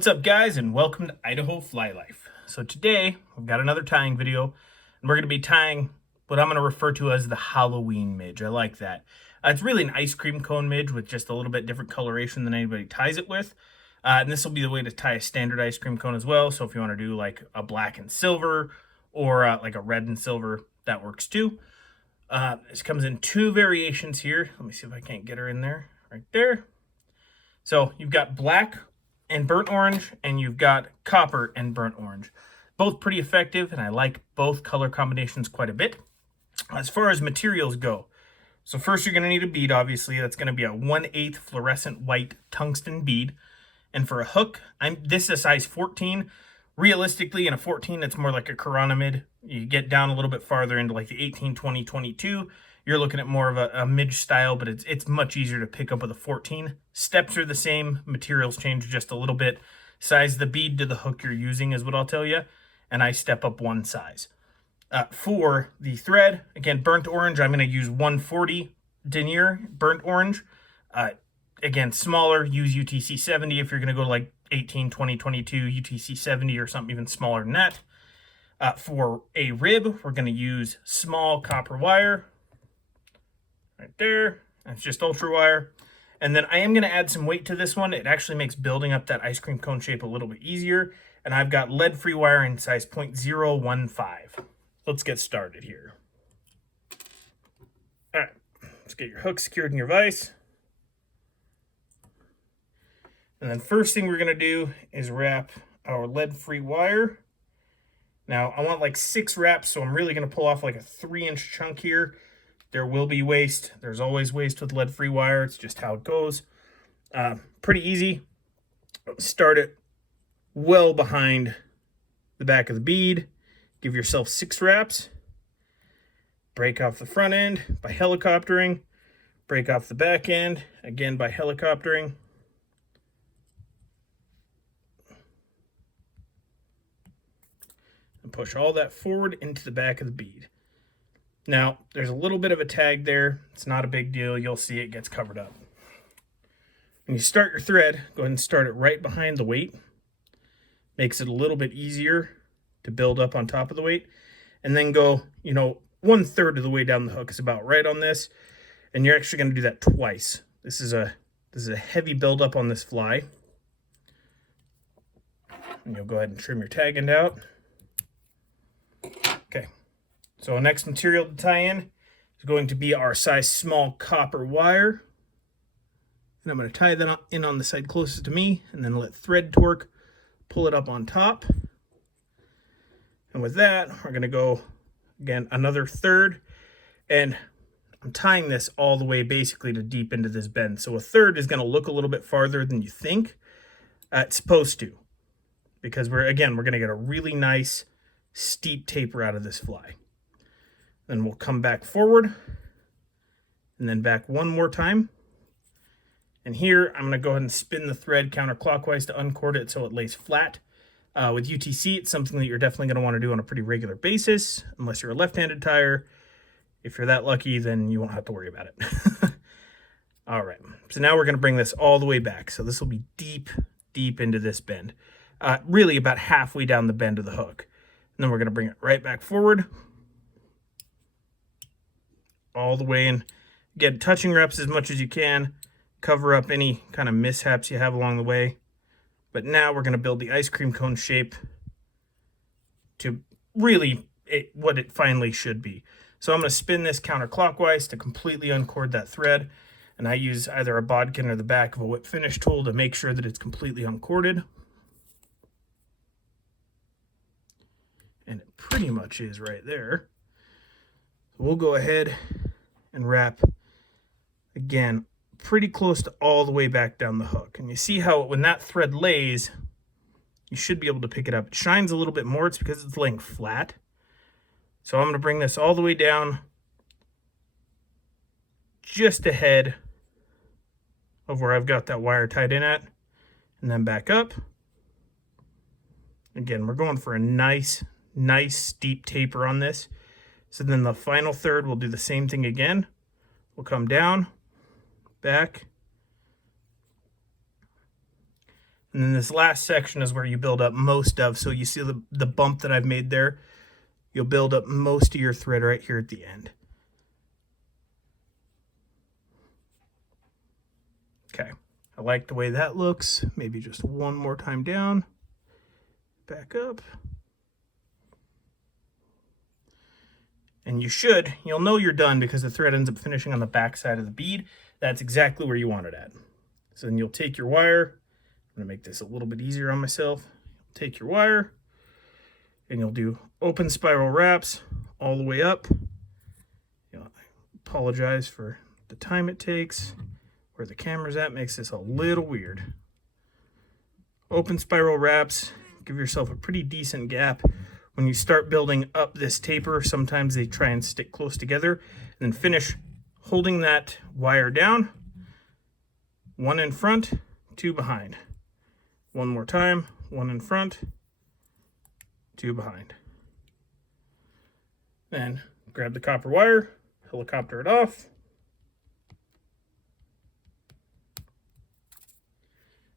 What's up, guys, and welcome to Idahoflylife. So today we've got another tying video, and we're going to be tying what I'm going to refer to as the Halloween midge. I like that. It's really an ice cream cone midge with just a little bit different coloration than anybody ties it with. And this will be the way to tie a standard ice cream cone as well. So if you want to do like a black and silver or like a red and silver, that works too. This comes in two variations here. Let me see if I can't get her in there. Right there. So you've got black and burnt orange, and you've got copper and burnt orange. Both pretty effective, and I like both color combinations quite a bit. As far as materials go, so first you're going to need a bead, obviously. That's going to be a 1/8 fluorescent white tungsten bead. And for a hook, this is a size 14. Realistically, in a 14, it's more like a Chironomid. You get down a little bit farther into like the 18, 20, 22. You're looking at more of a midge style, but it's much easier to pick up with a 14. Steps are the same. Materials change just a little bit. Size the bead to the hook you're using is what I'll tell you. And I step up one size. For the thread, again, burnt orange, I'm going to use 140 denier burnt orange. Again, smaller, use UTC 70 if you're going to go like 18, 20, 22, UTC 70 or something even smaller than that. For a rib, we're going to use small copper wire. Right there. That's just ultra wire. And then I am going to add some weight to this one. It actually makes building up that ice cream cone shape a little bit easier. And I've got lead-free wire in size 0.015. Let's get started here. All right. Let's get your hook secured in your vise. And then first thing we're going to do is wrap our lead-free wire. Now, I want like 6 wraps, so I'm really going to pull off like a 3-inch chunk here. There will be waste. There's always waste with lead-free wire. It's just how it goes. Pretty easy. Start it well behind the back of the bead. Give yourself 6 wraps. Break off the front end by helicoptering. Break off the back end, again by helicoptering. And push all that forward into the back of the bead. Now, there's a little bit of a tag there. It's not a big deal. You'll see it gets covered up. When you start your thread, go ahead and start it right behind the weight. Makes it a little bit easier to build up on top of the weight. And then go, 1/3 of the way down the hook is about right on this. And you're actually going to do that twice. This is a heavy buildup on this fly. And you'll go ahead and trim your tag end out. Okay. So our next material to tie in is going to be our size small copper wire. And I'm going to tie that in on the side closest to me and then let thread torque pull it up on top. And with that, we're going to go, again, another 1/3. And I'm tying this all the way basically to deep into this bend. So a 1/3 is going to look a little bit farther than you think. It's supposed to. Because we're going to get a really nice steep taper out of this fly. Then we'll come back forward and then back one more time. And here I'm going to go ahead and spin the thread counterclockwise to uncord it so it lays flat. With UTC, it's something that you're definitely going to want to do on a pretty regular basis, unless you're a left-handed tyer. If you're that lucky, then you won't have to worry about it. All right, so now we're going to bring this all the way back. So this will be deep, deep into this bend. Really about halfway down the bend of the hook. And then we're going to bring it right back forward. All the way in. Get touching reps as much as you can. Cover up any kind of mishaps you have along the way. But now we're going to build the ice cream cone shape to really what it finally should be. So I'm going to spin this counterclockwise to completely uncord that thread. And I use either a bodkin or the back of a whip finish tool to make sure that it's completely uncorded. And it pretty much is right there. We'll go ahead and wrap, again, pretty close to all the way back down the hook. And you see how when that thread lays, you should be able to pick it up. It shines a little bit more. It's because it's laying flat. So I'm going to bring this all the way down just ahead of where I've got that wire tied in at, and then back up. Again, we're going for a nice steep taper on this. So then the final 1/3, we'll do the same thing again. We'll come down, back, And then this last section is where you build up most of. So you see the bump that I've made there? You'll build up most of your thread right here at the end. Okay, I like the way that looks. Maybe just one more time down. Back up. And you'll know you're done because the thread ends up finishing on the back side of the bead. That's exactly where you want it at. So then you'll take your wire. I'm gonna make this a little bit easier on myself. Take your wire and you'll do open spiral wraps all the way up. I apologize for the time it takes. Where the camera's at makes this a little weird. Open spiral wraps, give yourself a pretty decent gap. When you start building up this taper, sometimes they try and stick close together, and then finish holding that wire down. One in front, two behind. One more time, one in front, two behind. Then grab the copper wire, helicopter it off.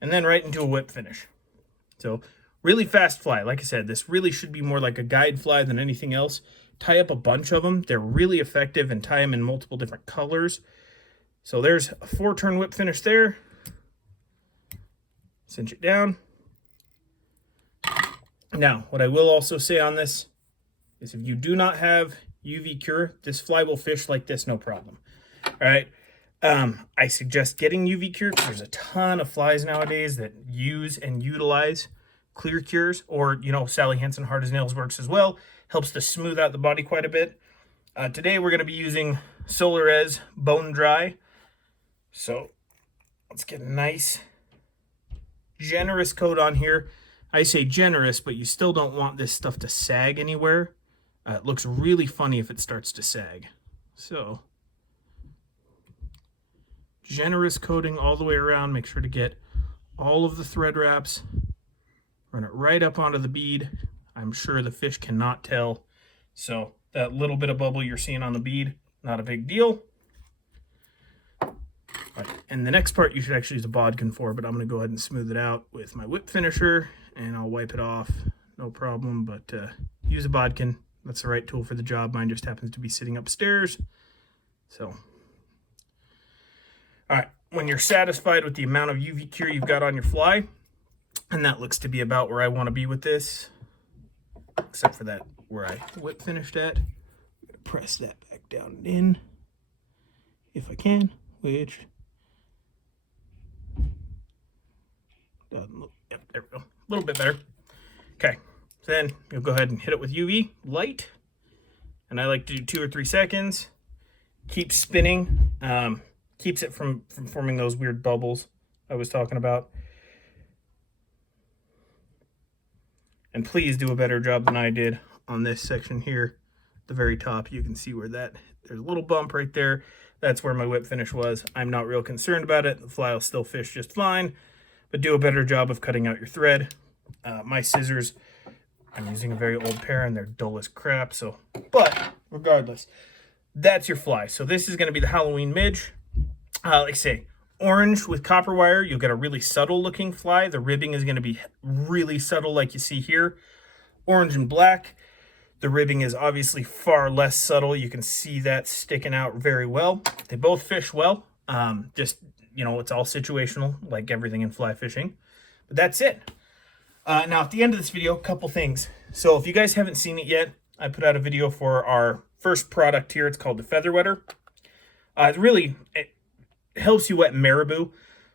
And then right into a whip finish. So really fast fly. Like I said, this really should be more like a guide fly than anything else. Tie up a bunch of them. They're really effective, and tie them in multiple different colors. So there's a 4-turn whip finish there. Cinch it down. Now, what I will also say on this is if you do not have UV cure, this fly will fish like this, no problem. All right. I suggest getting UV cure because there's a ton of flies nowadays that use and utilize clear cures, or, Sally Hansen Hard as Nails works as well. Helps to smooth out the body quite a bit. Today we're going to be using Solarez Bone Dry. So let's get a nice, generous coat on here. I say generous, but you still don't want this stuff to sag anywhere. It looks really funny if it starts to sag. So generous coating all the way around. Make sure to get all of the thread wraps. Run it right up onto the bead. I'm sure the fish cannot tell. So that little bit of bubble you're seeing on the bead, not a big deal. Right. And the next part you should actually use a bodkin for, but I'm going to go ahead and smooth it out with my whip finisher, and I'll wipe it off. No problem, but use a bodkin. That's the right tool for the job. Mine just happens to be sitting upstairs. So, all right, when you're satisfied with the amount of UV cure you've got on your fly, and that looks to be about where I want to be with this, except for that where I whip finished at, I'm going to press that back down and in, if I can, which doesn't look, yep, there we go, a little bit better. Okay, so then you'll go ahead and hit it with UV light, and I like to do 2 or 3 seconds. Keep spinning, keeps it from forming those weird bubbles I was talking about. And please do a better job than I did on this section here. At the very top, you can see where there's a little bump right there. That's where my whip finish was. I'm not real concerned about it. The fly will still fish just fine, but do a better job of cutting out your thread. My scissors, I'm using a very old pair and they're dull as crap. So, but regardless, that's your fly. So this is going to be the Halloween Midge. Like I say, orange with copper wire, you'll get a really subtle looking fly. The ribbing is going to be really subtle like you see here. Orange and black, the ribbing is obviously far less subtle. You can see that sticking out very well. They both fish well. Just, it's all situational like everything in fly fishing. But that's it. Now at the end of this video, a couple things. So if you guys haven't seen it yet, I put out a video for our first product here. It's called the Feather Wetter. It helps you wet marabou.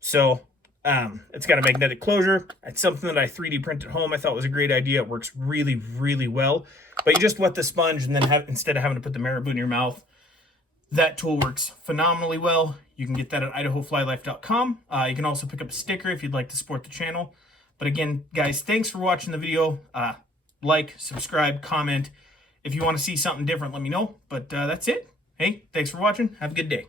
So it's got a magnetic closure. It's something that I 3D printed at home. I thought was a great idea. It works really, really well. But you just wet the sponge and then instead of having to put the marabou in your mouth, that tool works phenomenally well. You can get that at Idahoflylife.com. You can also pick up a sticker if you'd like to support the channel. But again, guys, thanks for watching the video. Like, subscribe, comment. If you want to see something different, let me know. But that's it. Hey, thanks for watching. Have a good day.